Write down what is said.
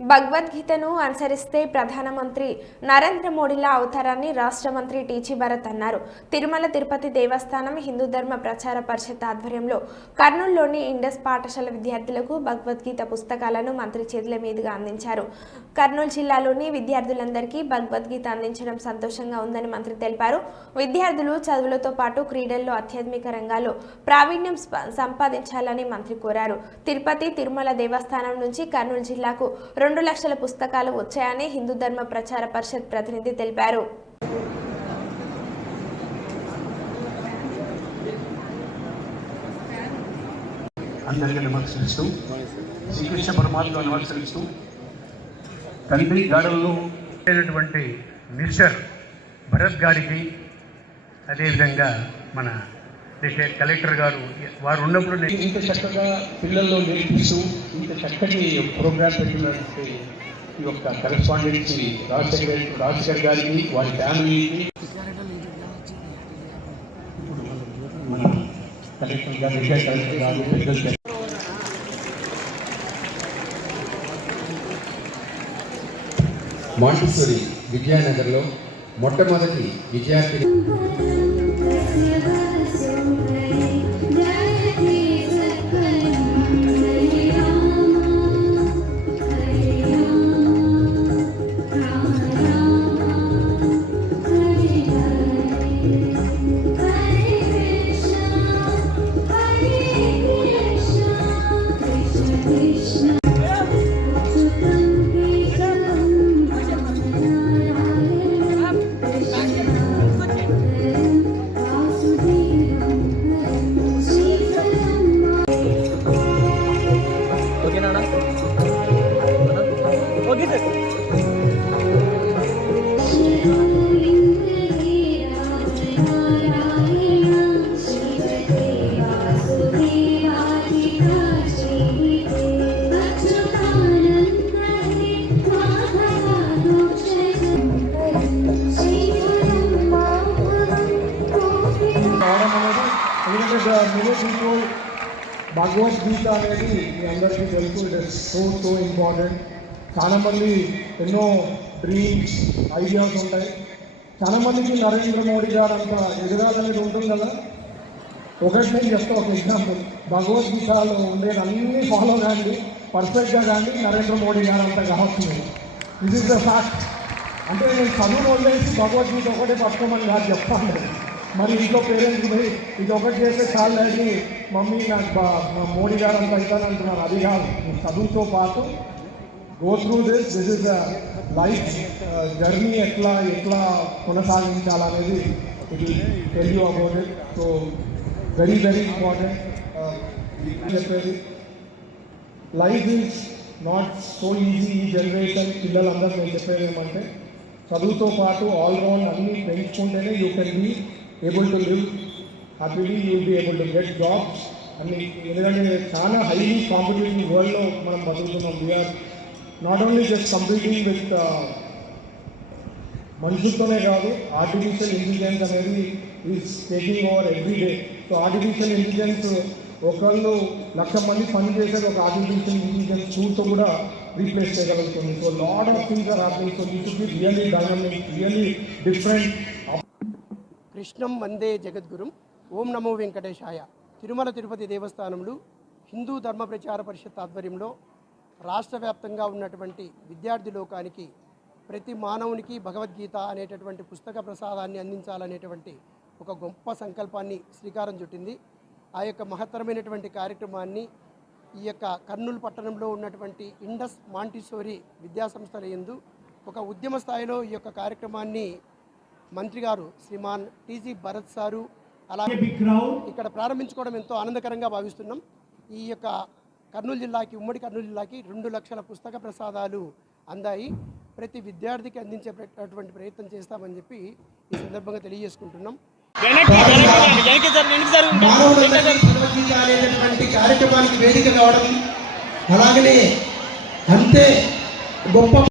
భగవద్గీతను అనుసరిస్తే ప్రధానమంత్రి నరేంద్ర మోడీలా అవుతారని రాష్ట్ర మంత్రి టీజీ భరత్ అన్నారు. తిరుమల తిరుపతి దేవస్థానం హిందూ ధర్మ ప్రచార పరిషత్ ఆధ్వర్యంలో కర్నూలులోని ఇండస్ పాఠశాల విద్యార్థులకు భగవద్గీత పుస్తకాలను మంత్రి చేతుల మీదుగా అందించారు. కర్నూలు జిల్లాలోని విద్యార్థులందరికీ భగవద్గీత అందించడం సంతోషంగా ఉందని మంత్రి తెలిపారు. విద్యార్థులు చదువులతో పాటు క్రీడల్లో ఆధ్యాత్మిక రంగాల్లో ప్రావీణ్యం సంపాదించాలని మంత్రి కోరారు. తిరుపతి తిరుమల దేవస్థానం నుంచి కర్నూలు జిల్లాకు 2 లక్షల పుస్తకాలు వచ్చాయని హిందూ ధర్మ ప్రచార పరిషత్ ప్రతినిధి తెలిపారు. అందరికీ నమస్కరిస్తూ శ్రీకృష్ణ పరమాత్మ నమస్కరిస్తూ తండ్రి గాడల్లో మిస్టర్ భరత్ గారికి అదేవిధంగా మన కలెక్టర్ గారు వారు ఉన్నప్పుడు ఇంత చక్కగా పిల్లల్లో నేర్పిస్తూ ఇంత చక్కటి ప్రోగ్రామ్ పెట్టినటువంటి ఈ యొక్క కరెస్పాండెన్సీ రాజశేఖర్ గారికి వారి ఫ్యామిలీకి మన కలెక్టర్ గారు మాంటిసోరి విద్యానగర్లో మొట్టమొదటి విద్యార్థి భగవద్గీత అనేది మీ అందరికీ తెలుసు. It is so important. చాలామంది ఎన్నో డ్రీమ్స్ ఐడియాస్ ఉంటాయి. చాలామందికి నరేంద్ర మోడీ గారు అంత ఎదగాలనేది ఉంటుంది కదా. ఒకటి నేను చెప్తా, ఒక ఎగ్జాంపుల్. భగవద్గీతలో ఉండేది అన్నీ ఫాలో కాండి, పర్ఫెక్ట్గా కానీ నరేంద్ర మోడీ గారు అంత కావాల్సింది. This is the fact. అంటే నేను చదువును వదిలేసి భగవద్గీత ఒకటే పట్టుకోమని కాదు చెప్తాను. మరి ఇంట్లో పేరెంట్స్ పోయి ఇది ఒకటి చేస్తే చాలు డాడీ మమ్మీ నాకు మోడీ గారు అంత అవుతానంటున్నారు. అది కాదు, చదువుతో పాటు go through this is a life journey. ఎట్లా కొనసాగించాలనేది ఇది tell you about it. So very important. చెప్పేది life is not so easy. ఈ జనరేషన్ పిల్లలందరూ నేను చెప్పేది ఏమంటే చదువుతో పాటు ఆల్రౌండ్ అన్నీ పెంచుకుంటేనే you can be able to live happily, you will be able to get jobs అన్ని. ఎందుకంటే చాలా హైలీ కాంపిటేటివ్ వరల్డ్లో మనం బతుకుతున్నాం. We are not only just competing with మనుషులతోనే కాదు, ఆర్టిఫిషియల్ ఇంటెలిజెన్స్ అనేది is taking over every day. So artificial intelligence ఒకళ్ళు 1,00,000 మంది పని చేసేది ఒక ఆర్టిఫిషియల్ ఇంటెలిజెన్స్ టూల్తో కూడా రీప్లేస్ చేయగలుగుతుంది. So lot of things are happening. So this should be really dynamic, really different. కృష్ణం వందే జగద్గురుం. ఓం నమో వెంకటేశాయ. తిరుమల తిరుపతి దేవస్థానంలో హిందూ ధర్మ ప్రచార పరిషత్ ఆధ్వర్యంలో రాష్ట్ర వ్యాప్తంగా ఉన్నటువంటి విద్యార్థి లోకానికి ప్రతి మానవునికి భగవద్గీత అనేటటువంటి పుస్తక ప్రసాదాన్ని అందించాలనేటువంటి ఒక గొప్ప సంకల్పాన్ని శ్రీకారం చుట్టింది. ఆ యొక్క మహత్తరమైనటువంటి కార్యక్రమాన్ని ఈ యొక్క కర్నూలు పట్టణంలో ఉన్నటువంటి ఇండస్ మాంటిసోరి విద్యాసంస్థల యందు ఒక ఉద్యమ స్థాయిలో ఈ యొక్క కార్యక్రమాన్ని మంత్రి గారు శ్రీమాన్ టీజీ భరత్ సారు అలాగే ఇక్కడ ప్రారంభించుకోవడం ఎంతో ఆనందకరంగా భావిస్తున్నాం. ఈ యొక్క కర్నూలు జిల్లాకి, ఉమ్మడి కర్నూలు జిల్లాకి 2 లక్షల పుస్తక ప్రసాదాలు అందాయి. ప్రతి విద్యార్థికి అందించేటటువంటి ప్రయత్నం చేస్తామని చెప్పి ఈ సందర్భంగా తెలియజేసుకుంటున్నాం. కార్యక్రమానికి వేదిక కావడం అలాగనే అంతే గొప్ప